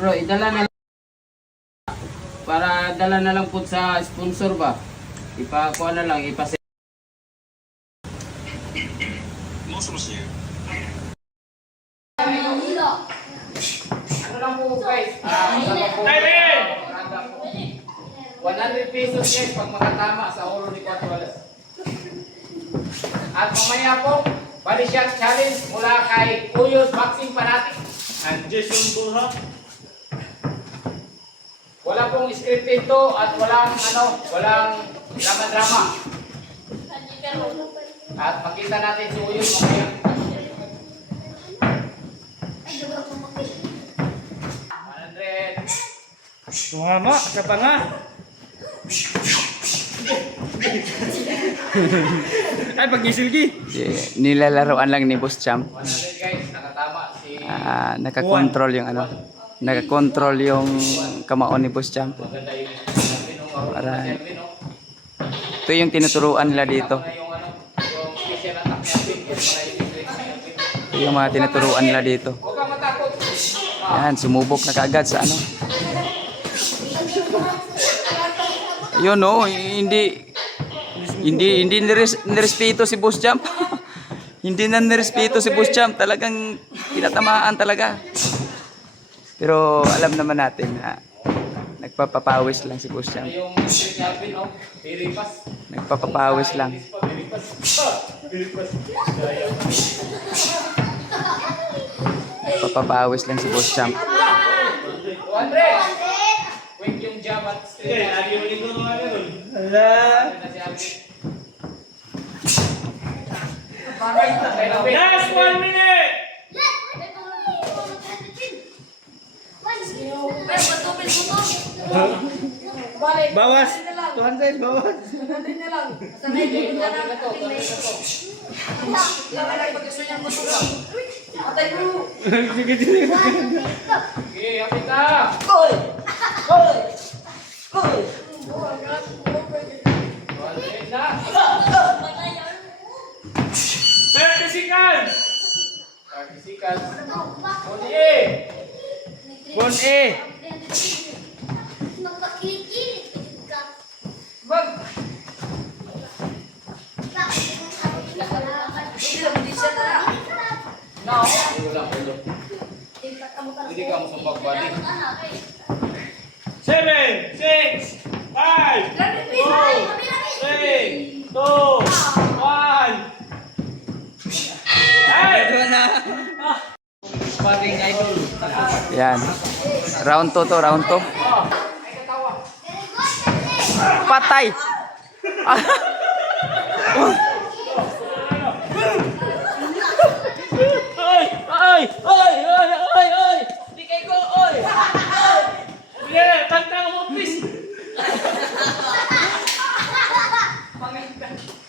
Bro, idala na lang. Para dala na lang po sa sponsor ba? Ipakuha na lang, ipase. Ano lang po guys? Po, 100 pesos guys pag makatama sa ulo ni Cuatro Alas. At mamaya po, body shot challenge mula kay Kuyos Boxing Fanatic. And Jason Bulha. Wala pong scripted to at walang drama-drama. At makita natin si Kuyos mamaya. Sumama, sa panga. Ay, pag-isilgi. Nilalaroan lang ni Boss Champ. 100 guys, nakatama si Nakakontrol yung nakakontrol yung kamaon ni Boss Champ. maganda yung Para ito yung tinuturuan nila dito. yung special attack natin. Yung mga tinuturuan nila dito. Huwag kang matakot. Yan, sumubok na kaagad sa ano. Yun no, hindi nirespeto si Boss Champ. Hindi na nirespeto si Boss Champ, talagang tinatamaan talaga. Pero alam naman natin na nagpapapawis lang si Boss Champ. Yung Alvin, oh, piripas. Nagpapapawis lang. Nagpapapawis lang si Boss Champ. 200! Wait yung jab at straight. Lagi mo dito mga yun. Hala. Last 1 minute! Bawas. 200, bawas. Sige, sige. Okay, hapit na! 200 na! 30 seconds! 30 seconds. Uli! 1A. No! Wala, ulo. Hindi ka masumbag bali. 7, 6, 5, 4, 3, 2, 1. Ay! Yan. Round 2 to, round 2. Patay. Ay! Ay! Ay! Ay! Ay! Ay! Di kay ko! Ay! Sige! Tantang mo, please!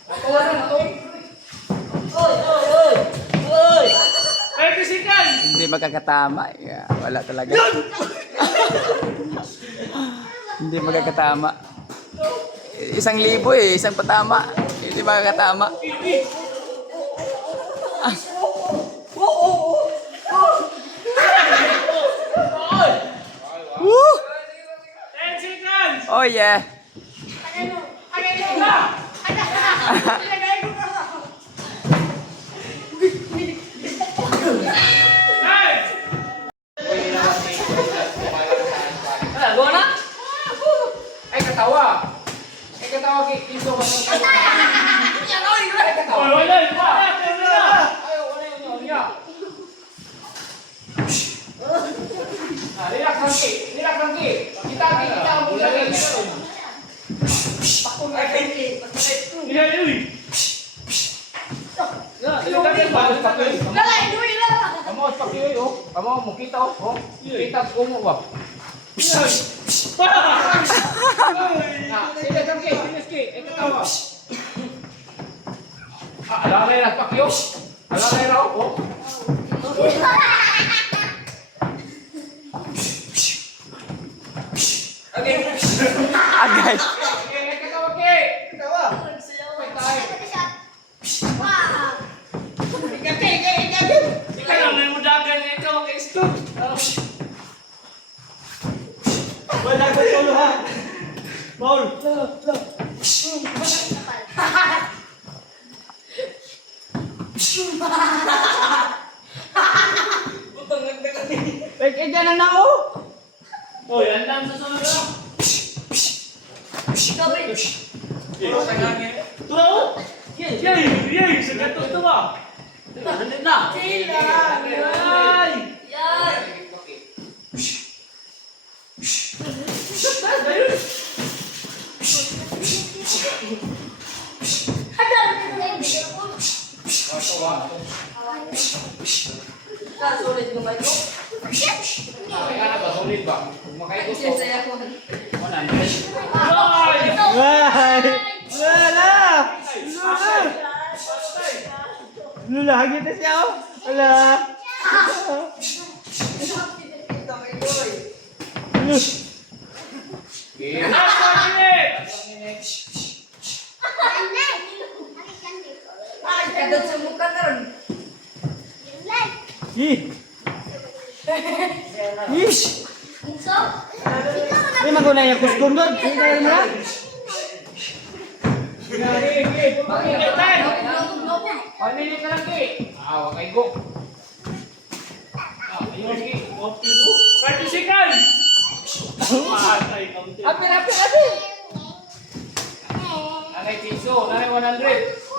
Natuwa na, natuwa. Oy! Oy! Oy! Oy! 30 seconds! Hindi magkakatama. Yeah, wala talaga. Hindi magkakatama. 1,000 eh, isang patama. Hindi magkakatama. Woo! 10 seconds! Oh yeah. Guys! Go na? Ay, katawa. Ay, katawa kay Kinso ba ng katawa? Ay, katawa. Oy! Wala! Wala! Wala! Ay, wala yun, yun. Relax lang, Ki. Relax lang, Ki. Kita ang bulan ng ito. Pakul ay, Ki. Iya, uy! Kamu pas pakiyo yo. Kamu mo kita oh. Kita ko mo ba? Nah, sini kan Ki, sini Ki. Ito tawa. Alalay lang pakiyo. Alalay raw oh. Okay. Agay. Okay, katawa Ki. Katawa. Pay tayo. Ikaw lang may mudagan ito, kay Stu. Wala ko solo ha. Paul. Eh, dyan na na, oh! Oy, andam sa sunod na. Tuwa oh. Yay, sa gato to ba? Handin na. Ay. Kaya na ba? Solid ba? Kung makaigusto. Wala! Lula, hagit na siya, oh! Wala! Okay. Ih! Ih! Ini magunay yung kuskun doon. Hindi na yun na. Pamili ka lang, Ki. Wag kay go. Ayun, Ki. 30 seconds. Matay kami. Apir. Nanay piso, nanay 100.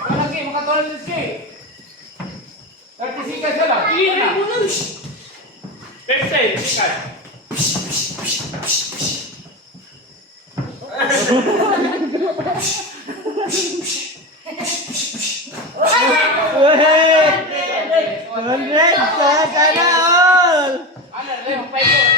Ano lagi, makatulad din, Ki. 30 seconds na lang. Iri mo na. 50 seconds. Weh! 100! Sana all! Ano, Leo, 5